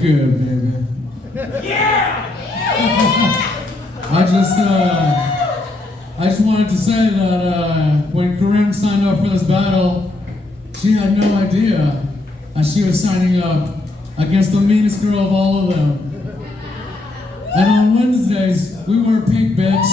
good, baby. Yeah! I just wanted to say that when Corynne signed up for this battle, she had no idea that she was signing up against the meanest girl of all of them. And on Wednesdays, we wear pink, bitch.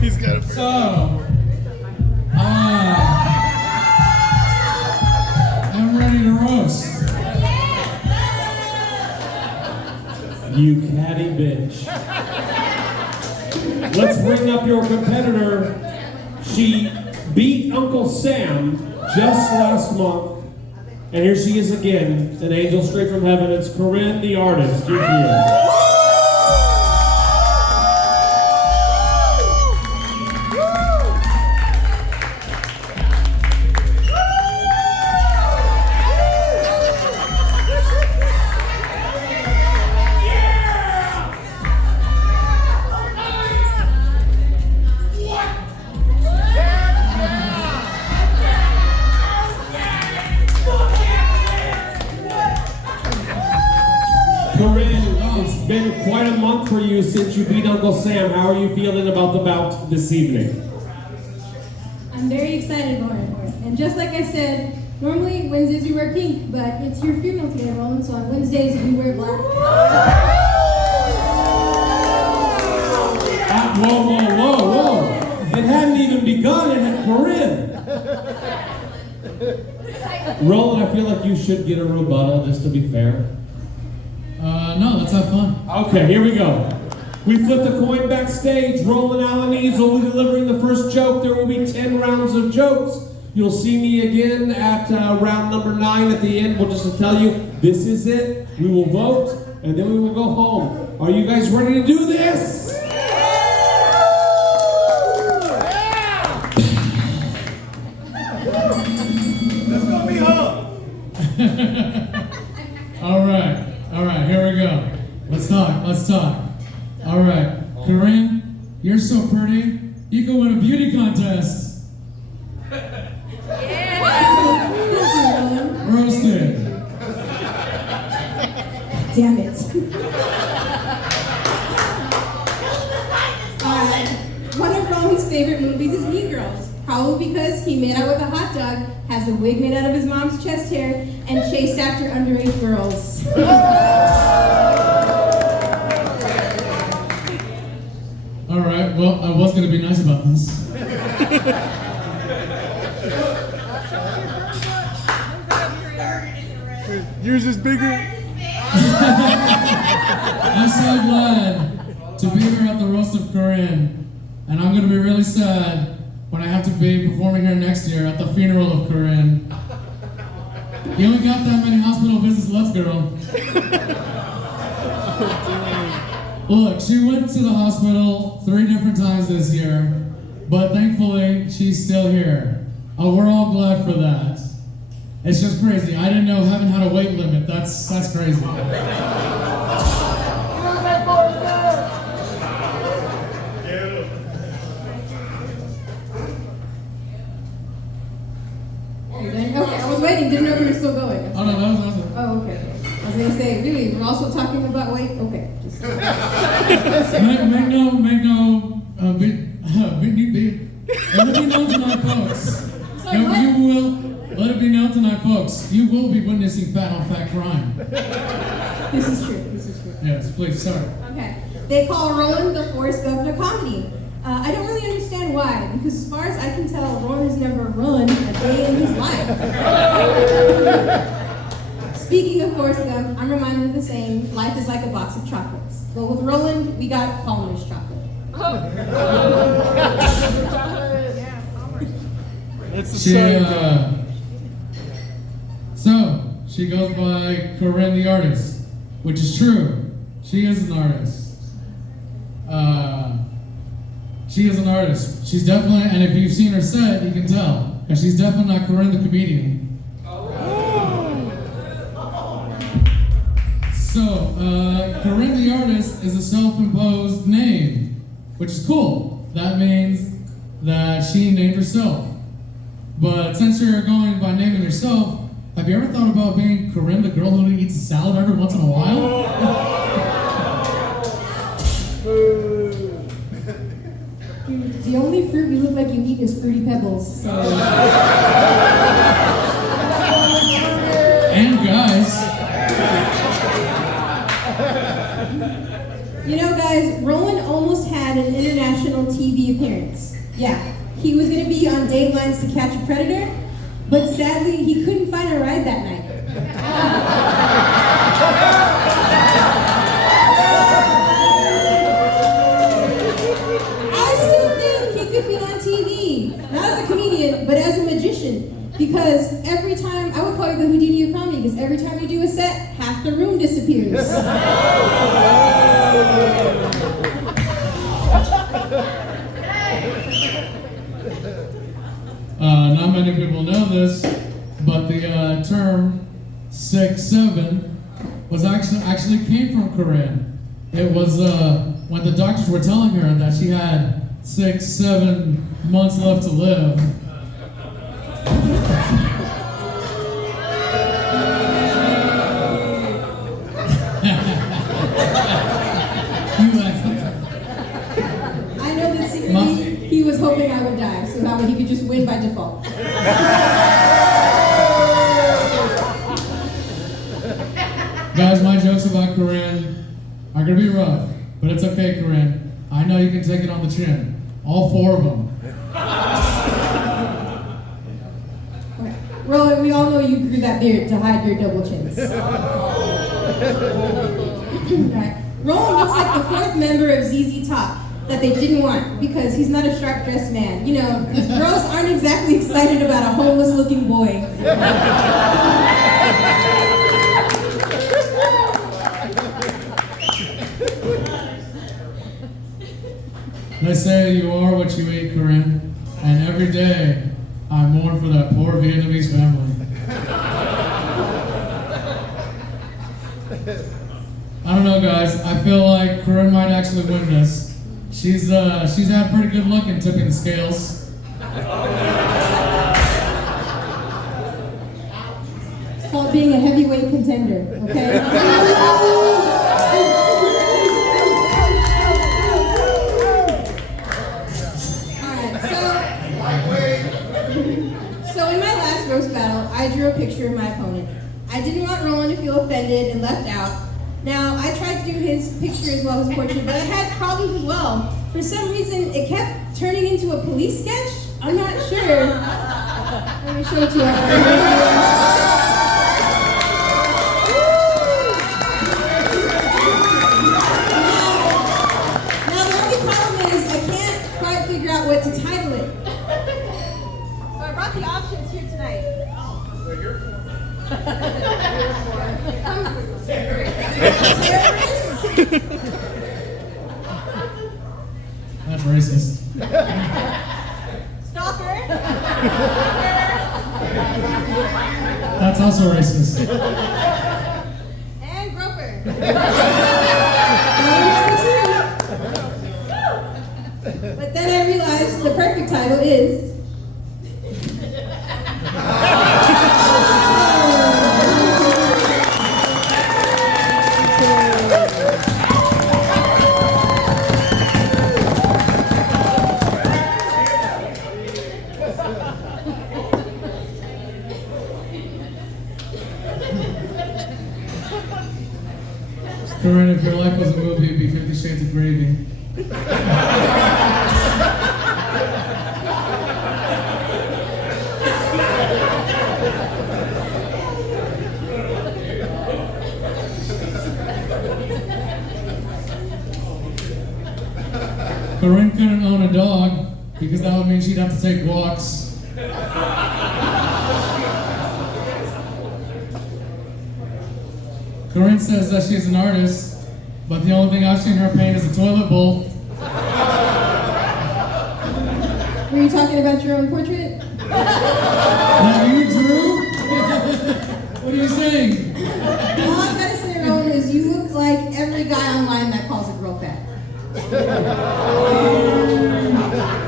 He's got it. So, I'm ready to roast. You catty bitch. Let's bring up your competitor. She beat Uncle Sam just last month. And here she is again, an angel straight from heaven. It's Corynne the Artist. You're here. Corynne, it's been quite a month for you since you beat Uncle Sam. How are you feeling about the bout this evening? I'm very excited going for it. And just like I said, normally Wednesdays we wear pink, but it's your funeral today, Roland, so on Wednesdays we wear black. Whoa. It hadn't even begun. It had Corynne. Roland, I feel like you should get a rebuttal, just to be fair. No, let's have fun. Okay, here we go. We flip the coin backstage. Roland Alaniz will be delivering the first joke. There will be 10 rounds of jokes. You'll see me again at round number 9 at the end. We'll just tell you, this is it. We will vote, and then we will go home. Are you guys ready to do this? Let's go be home. All right, here we go. Let's talk. All right, Corynne, you're so pretty, you can win a beauty contest. Roasted. Damn it. One of Roland's favorite movies is Mean Girls. Probably because he made out with a hot dog, has a wig made out of his mom's chest hair, and chased after underage girls. All right, well, I was going to be nice about this. Yours is bigger. I'm so glad to be here at the roast of Corynne, and I'm going to be really sad when I have to be performing here next year at the funeral of Corynne. You only got that many hospital visits left, girl. Look, she went to the hospital 3 different times this year, but thankfully, she's still here. We're all glad for that. It's just crazy. I didn't know having had a weight limit. That's crazy. Okay, I was waiting, didn't know we were still going. Oh, no, that was awesome. Oh, okay. I was gonna say, really, we're also talking about weight? Okay. Just... Make no, let it be known tonight, folks. Sorry, You what? will, let it be known tonight, folks. You will be witnessing fat on fat crime. This is true. Yes, please, sorry. Okay. They call Roland the Forrest Gump of comedy. I don't really understand why, because as far as I can tell, Roland has never run a day in his life. Speaking of Forrest Gump, I'm reminded of the saying, life is like a box of chocolates. But with Roland, we got Palmer's chocolate. It's the So, she goes by Corynne the Artist, which is true. She is an artist. She is an artist. She's definitely, and if you've seen her set, you can tell. And she's definitely not Corynne the comedian. So, Corynne the Artist is a self-imposed name, which is cool. That means that she named herself. But since you're going by naming yourself, have you ever thought about being Corynne, the girl who eats a salad every once in a while? Dude, the only fruit you look like you eat is Fruity Pebbles. So. And guys. You know, guys, Roland almost had an international TV appearance. Yeah, he was going to be on Dadelines to Catch a Predator, but sadly, he couldn't find a ride that night. I still think he could be on TV, not as a comedian, but as a magician. Because every time, I would call you the Houdini of comedy, because every time you do a set, half the room disappears. Not many people know this, but the term 6'7" was actually came from Corynne. It was when the doctors were telling her that she had 6-7 months left to live. I know that secretly he was hoping I would die, so that way he could just win by default. Guys, my jokes about Corynne are gonna be rough, but it's okay, Corynne. I know you can take it on the chin. All 4 of them. Okay. Roland, we all know you grew that beard to hide your double chins. Right. Roland looks like the 4th member of ZZ Top that they didn't want because he's not a sharp-dressed man. You know, because girls aren't exactly excited about a homeless-looking boy. They say you are what you eat, Corynne, and every day I mourn for that poor Vietnamese family. I don't know, guys. I feel like Corynne might actually win this. She's had pretty good luck in tipping the scales. It's called being a heavyweight contender, okay? So in my last roast battle, I drew a picture of my opponent. I didn't want Roland to feel offended and left out. Now, I tried to do his picture as well as portrait, but I had problems as well. For some reason, it kept turning into a police sketch. I'm not sure. Let me show it to you. Now, the only problem is I can't quite figure out what to title it. So I brought the options here tonight. That's racist. Stalker. That's also racist. And groper. But then I realized the perfect title is Corynne, if your life was a movie, it'd be 50 Shades of Gravy. Corynne couldn't own a dog because that would mean she'd have to take walks. Corynne says that she's an artist, but the only thing I've seen her paint is a toilet bowl. Were you talking about your own portrait? Now you drew? What are you saying? All I've got to say, Roland, is because you look like every guy online that calls a girl fat.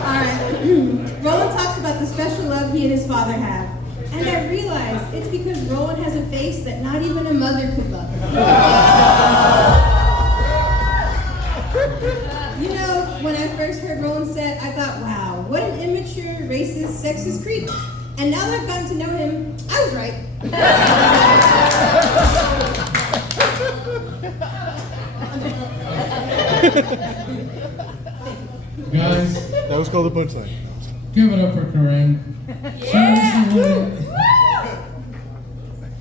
Alright. Roland talks about the special love he and his father have. And I realize it's because Roland has a face that not even a mother could love. You know, when I first heard Roland say it, I thought, wow, what an immature, racist, sexist creep. And now that I've gotten to know him, I was right. Guys, That was called a punchline. give it up for Corynne.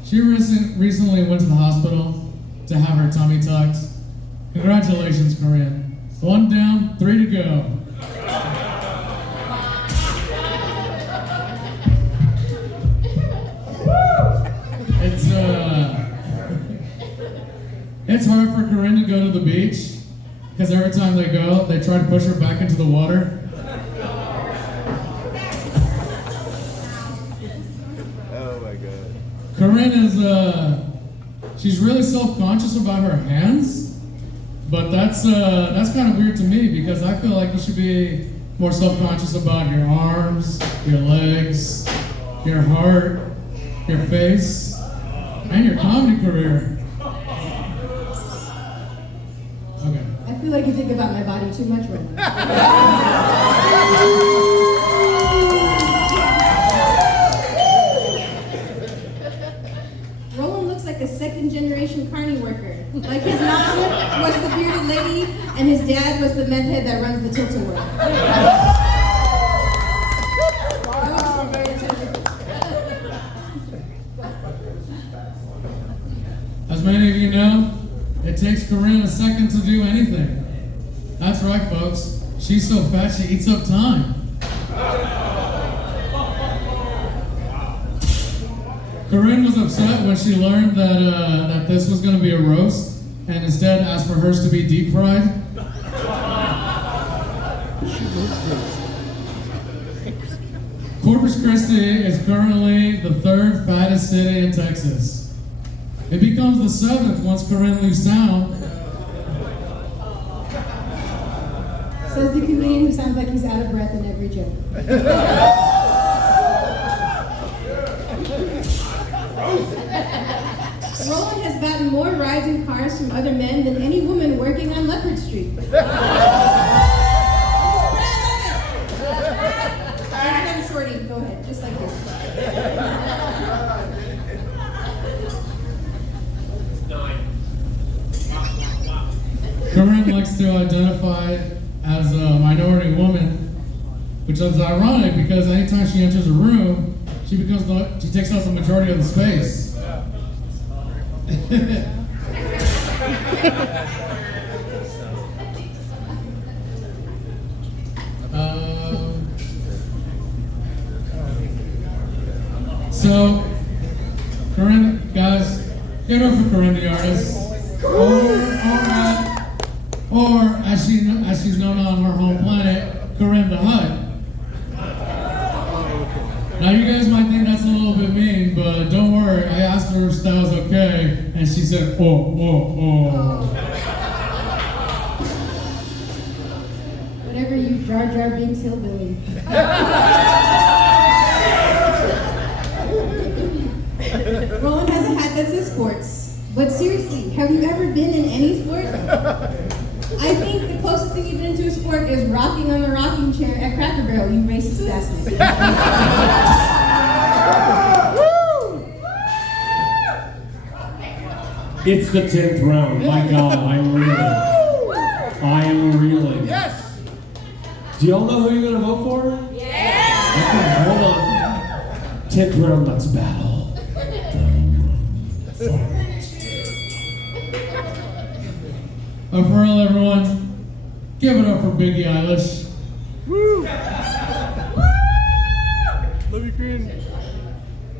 She recently went to the hospital to have her tummy tucked. Congratulations, Corynne. 1 down, 3 to go. It's hard for Corynne to go to the beach because every time they go, they try to push her back into the water. Oh my god. Corynne is, she's really self-conscious about her hands, but that's kind of weird to me because I feel like you should be more self-conscious about your arms, your legs, your heart, your face, and your comedy career. Okay. I feel like you think about my body too much, Roland. Roland looks like a second-generation carny worker. Like his mom was the bearded lady, and his dad was the meth head that runs the tilt-a-whirl. As many of you know, it takes Corynne a second to do anything. That's right, folks. She's so fat she eats up time. Corynne was upset when she learned that this was going to be a roast, and instead asked for hers to be deep fried. Corpus Christi is currently the 3rd fattest city in Texas. It becomes the 7th once Corynne leaves town. Says the comedian who sounds like he's out of breath in every joke. Roland has gotten more rides in cars from other men than any woman working on Leopard Street. I'm shorty. Go ahead, just like this. Corynne likes to identify as a minority woman, which is ironic because anytime she enters a room, she takes up the majority of the space. So, Corynne, guys, give it up for Corynne the Artist. Or as she's known on her home planet, Corynne the Hut. Now you guys might think that's a little bit mean, but don't worry. I asked her if that was okay, and she said, oh. Whatever you Jar Jar Binks hillbilly. Roland has a hat that says sports. But seriously, have you ever been in any sport? I think the closest thing you've been to a sport is rocking on the rocking chair at Cracker Barrel, you racist bastard. It's the 10th round. My God, I'm reeling. I am reeling. Yes! Do y'all know who you're gonna vote for? Yeah! Okay, hold on. 10th round, let's battle. For real, everyone, give it up for Biggie Eilish. Woo! Love you, Corynne.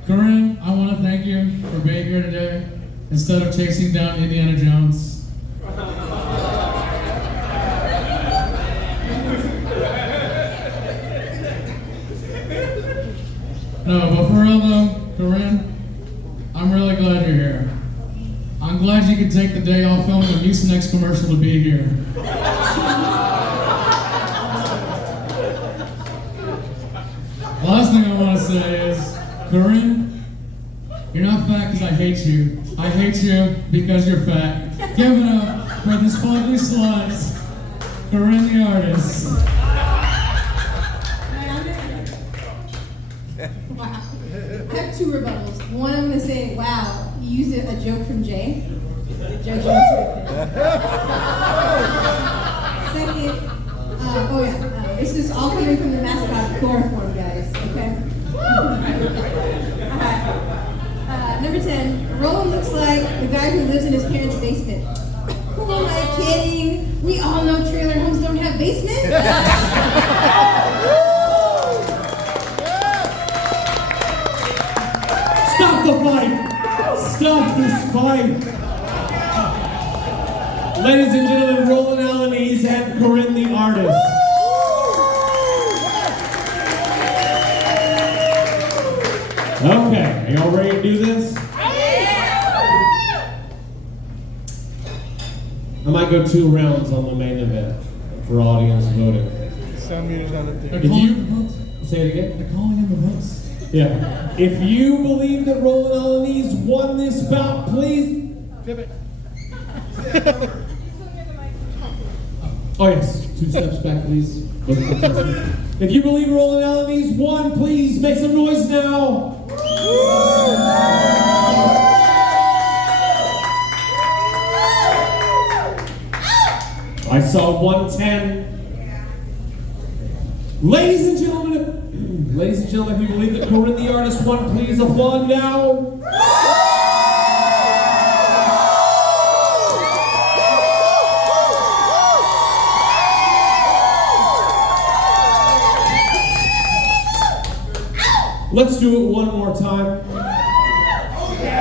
Corynne, I want to thank you for being here today instead of chasing down Indiana Jones. No, but for real though, Corynne, I'm really glad you're here. I'm glad you could take the day off filming a Mucinex commercial to be here. The last thing I want to say is, Corynne, you're not fat because I hate you. I hate you because you're fat. Give it up for this fugly slut, Corynne the Artist. Wow. I have two rebuttals. One, I'm going to say, wow, you used a joke from Jay. Second, this is all coming from the mascot chloroform, guys, okay? Number 10, Roland looks like the guy who lives in his parents' basement. Who am I kidding? We all know trailer homes don't have basements. Stop the fight! Stop this fight! Ladies and gentlemen, Roland Alaniz and Corynne the Artist. Okay, are y'all ready to do this? I might go 2 rounds on the main event for audience voting. Sound meter's not up there. They're calling in the votes. Say it again? They're calling in the votes. Yeah. If you believe that Roland Alaniz won this bout, please. Flip it. Oh yes, 2 steps back, please. If you believe Roland Alaniz won, please make some noise now. I saw 110. Ladies and gentlemen, if you believe that Corynne the Artist won, please applaud now. Let's do it one more time.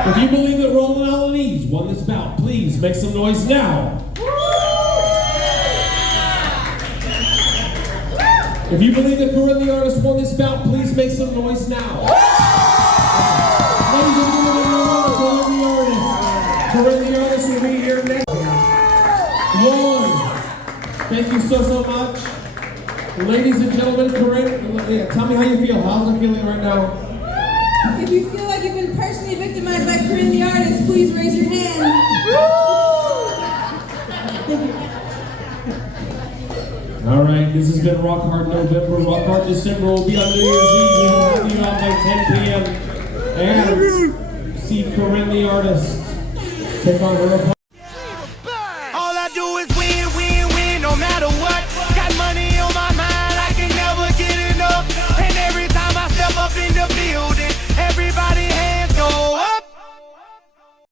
If you believe that Roland Alaniz won this bout, please make some noise now. If you believe that Corynne the Artist won this bout, please make some noise now. Ladies and gentlemen, Corynne the Artist. Corynne the Artist will be here next. Roland, thank you so much. Ladies and gentlemen, Corynne, tell me how you feel. How's it feeling right now? If you feel like you've been personally victimized by Corynne the Artist, please raise your hand. Thank you. All right, this has been Rock Hard November. Rock Hard December will be on New Year's Eve. We'll have you out by 10 p.m. And see Corynne the Artist take on her opponent. All I do is